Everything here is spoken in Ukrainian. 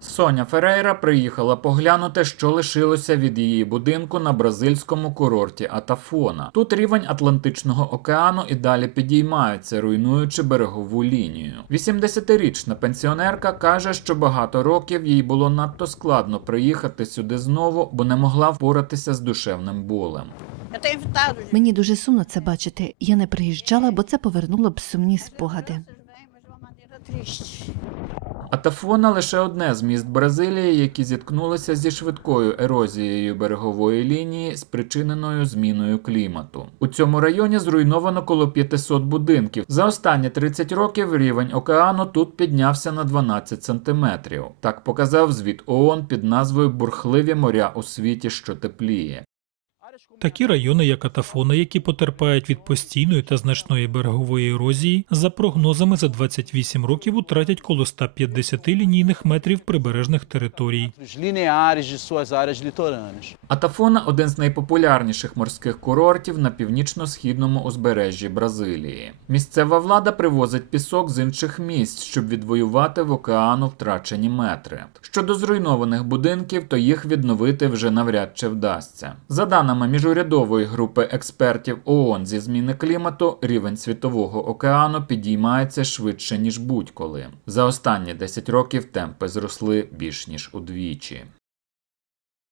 Соня Ферейра приїхала поглянути, що лишилося від її будинку на бразильському курорті Атафона. Тут рівень Атлантичного океану і далі підіймається, руйнуючи берегову лінію. 80-річна пенсіонерка каже, що багато років їй було надто складно приїхати сюди знову, бо не могла впоратися з душевним болем. Мені дуже сумно це бачити. Я не приїжджала, бо це повернуло б сумні спогади. Атафона лише одне з міст Бразилії, які зіткнулися зі швидкою ерозією берегової лінії, спричиненою зміною клімату. У цьому районі зруйновано коло 500 будинків. За останні 30 років рівень океану тут піднявся на 12 сантиметрів. Так показав звіт ООН під назвою Бурхливі моря у світі, що тепліє. Такі райони, як Атафона, які потерпають від постійної та значної берегової ерозії, за прогнозами за 28 років утратять коло 150 лінійних метрів прибережних територій. Атафона один з найпопулярніших морських курортів на північно-східному узбережжі Бразилії. Місцева влада привозить пісок з інших місць, щоб відвоювати в океану втрачені метри. Щодо зруйнованих будинків, то їх відновити вже навряд чи вдасться. За даними міжурядової групи експертів ООН зі зміни клімату, рівень світового океану підіймається швидше ніж будь-коли. За останні 10 років темпи зросли більш ніж удвічі.